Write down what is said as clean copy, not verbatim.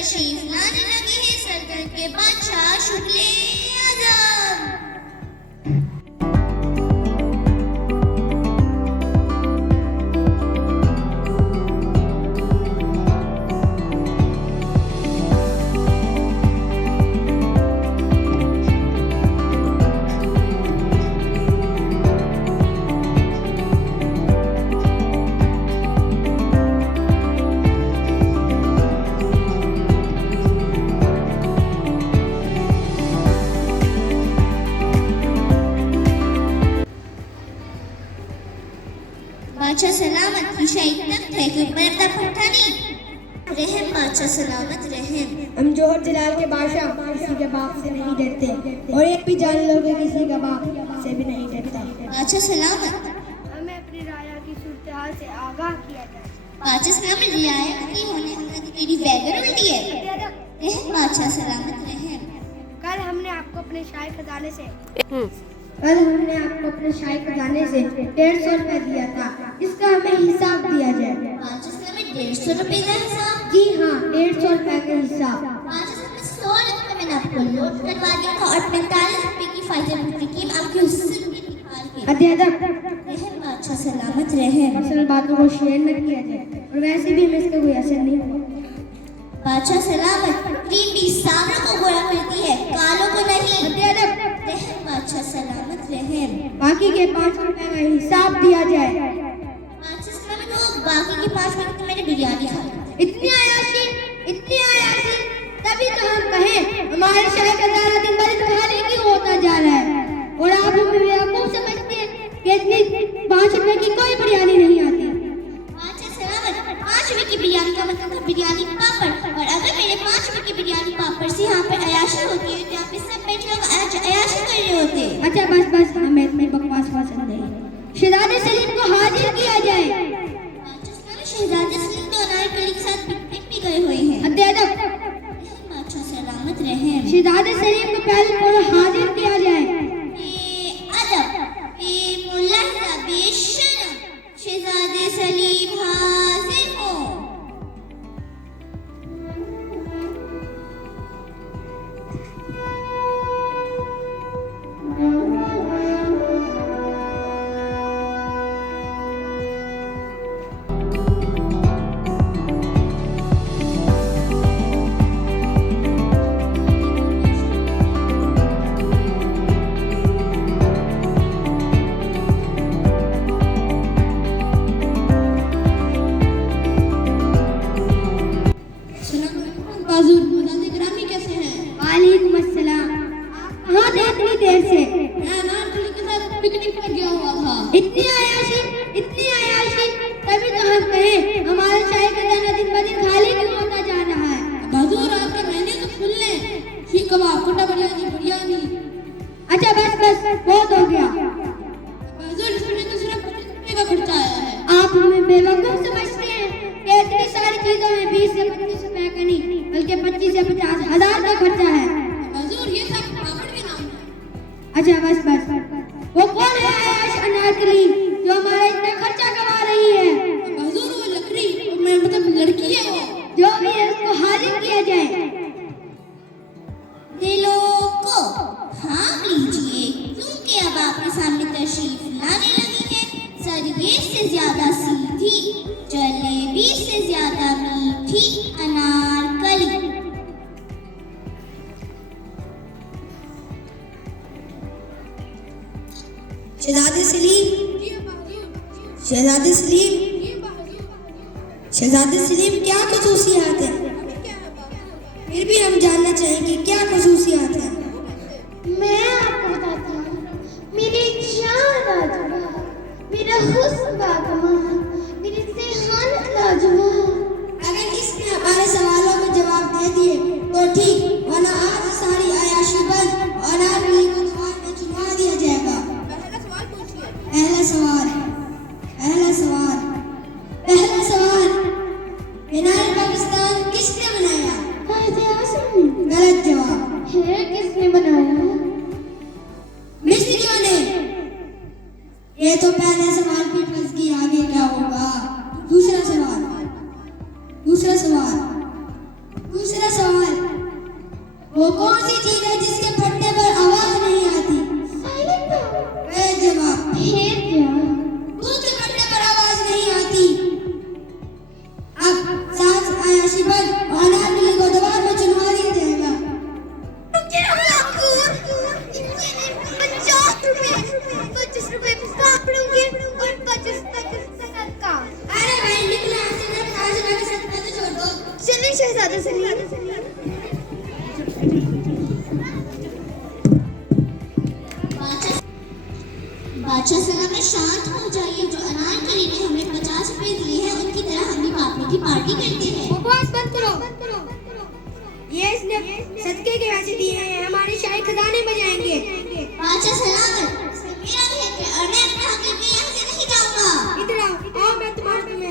तशरीफ लाने लगे हैं सल्तनत के बादशाह शुक्ले आजम। बादशाह सलामत की शाही तख्त है कोई पर्दा पट्टा नहीं। रहम बादशाह सलामत रहम। हम जोहर जलाल के बादशाह किसी के बाप से नहीं डरते और एक भी जान लोगे किसी का बाप से भी नहीं डरता। बादशाह सलामत हमें अपनी राया की सूरत हाल से आगाह किया जाए। बादशाह सलामत रियायत की होने से तेरी वैगर उल्टी है। रहम बादशाह सलामत रहम। कल हमने आपको अपने शाही खजाने से 150 रुपए दिया था, इसका हमें हिसाब दिया जाए। बादशाह सलामत 150 रुपए का हिसाब? जी हाँ, 150 रुपए का हिसाब। बादशाह सलामत 100 रुपए मैंने आपको नोट करवा दिया था और 45 रुपए की फाइजल मुफ्तीकीम आपके हुस्न के निखार के। रहम बादशाह सलामत रहम। असल बातों को शेयर न किया जाए और वैसे भी हमें इसका कोई असर नहीं हुआ। बादशाह सलामत क्रीम भी सांवरों को गोरा करती है, कालों को नहीं। रहम बादशाह सलामत रहम। बाकी के 5 रुपए का हिसाब दिया जाए। बादशाह सलामत वो बाकी के 5 रुपए की मैंने बिरयानी खाई। इतनी आयाशी तभी तो हम कहें हमारे शाही खजाना दिन ब दिन खाली क्यों होता जा रहा है और आप हमें बेवकूफ समझते हैं कि इतनी 5 रुपए की कोई बिरयानी नहीं आती। बादशाह सलामत 5 रुपए की बिरयानी का मतलब था बिरयानी पापड़, और अगर मेरे 5 रुपए की बिरयानी पापड़ से यहाँ पर अयाशी होती है तो यहाँ पे सब बैठ लोग अयाशी कर रहे होते। अच्छा बस हमें इतनी बकवास पसंद नहीं। शहजादे सलीम को हाजिर किया जाए। शहजादे सलीम तो अनारकली के साथ पिकनिक भी गए हुए हैं। बादशाह सलामत रहम। शहजादे सलीम को पहले पूरा हाजिर किया जाए। अदब मुलाहिजा बेशरम शहजादे सलीम हाजिर हो। इतनी आयाशी तभी तो हम कहें हमारा शाही खजाना दिन ब दिन खाली क्यों होता जा रहा है। हुजूर आपके महीने तो खुल लें। शीख कबाब, कुंडा बिरयानी। अच्छा बस बहुत हो गया। हुजूर इसमें तो सिर्फ 25 रुपए का खर्चा आया है। आप हमें बेवकूफ समझते हैं कि इतनी सारी चीजों में 20 से 25 रुपए का नहीं बल्कि 25 से 50 हजार का खर्चा है। हुजूर ये सब पापड़ के नाम है। अच्छा बस वो कौन है आयाश अनारकली जो हमारा इतना खर्चा कमा रही है? हुजूर वो लकड़ी मतलब लड़की है वो। जो भी है उसको हाजिर किया जाए। दिलों को थाम लीजिए क्योंकि अब आपके सामने तशरीफ लाने लगी है सरये से ज्यादा सीधी, जलेबी से ज्यादा मीठी अनारकली। शहजादे सलीम क्या खसूसियात है? फिर भी हम जानना चाहेंगे क्या खसूसियात है। मैं आपको बताती हूँ। मेरी जान लाजवाब, मेरा हुस्न बाकमाल, मेरी सेहत लाजवाब। अगर इसने हमारे सवालों के जवाब दे दिए तो ठीक, वरना आज सारी अयाशी बंद और अनारकली को दीवार में चुनवा दिया जाएगा। पहला सवाल मीनार पाकिस्तान किसने बनाया? गलत जवाब। है किसने बनाया? मिस्त्रियों ने। ये तो पहला सवाल भी फंस गई, आगे क्या होगा? दूसरा सवाल वो कौन सी चीज है जिसके फटने पर आवाज नहीं आती? साइलेंट जवाब। फिर क्या? दूध के फटने पर आवाज नहीं आती। अब सांस आयाशी बंद और अनारकली को दबाव में चुनवा दिया जाएगा। 50 रुपए पापड़ों और 50 का। अरे भाई निकला ऐसे 50 रुपए के 70 तो छोड़ दो। चलिए शहजादा सलीम। बादशाह सलाम में शांत हो जाइए। जो अनारकली ने हमें 50 रुपए दिए हैं उनकी तरह हम भी पापड़ों की पार्टी करते हैं। बकवास बंद करो। ये इसने सदके के पैसे दिए हैं, हमारे शाही खजाने में जाएंगे। बादशाह सलामत, मेरा भी है और मैं अपने हक के लिए यहाँ से नहीं जाऊंगा। इधर आओ, मैं तुम्हारे में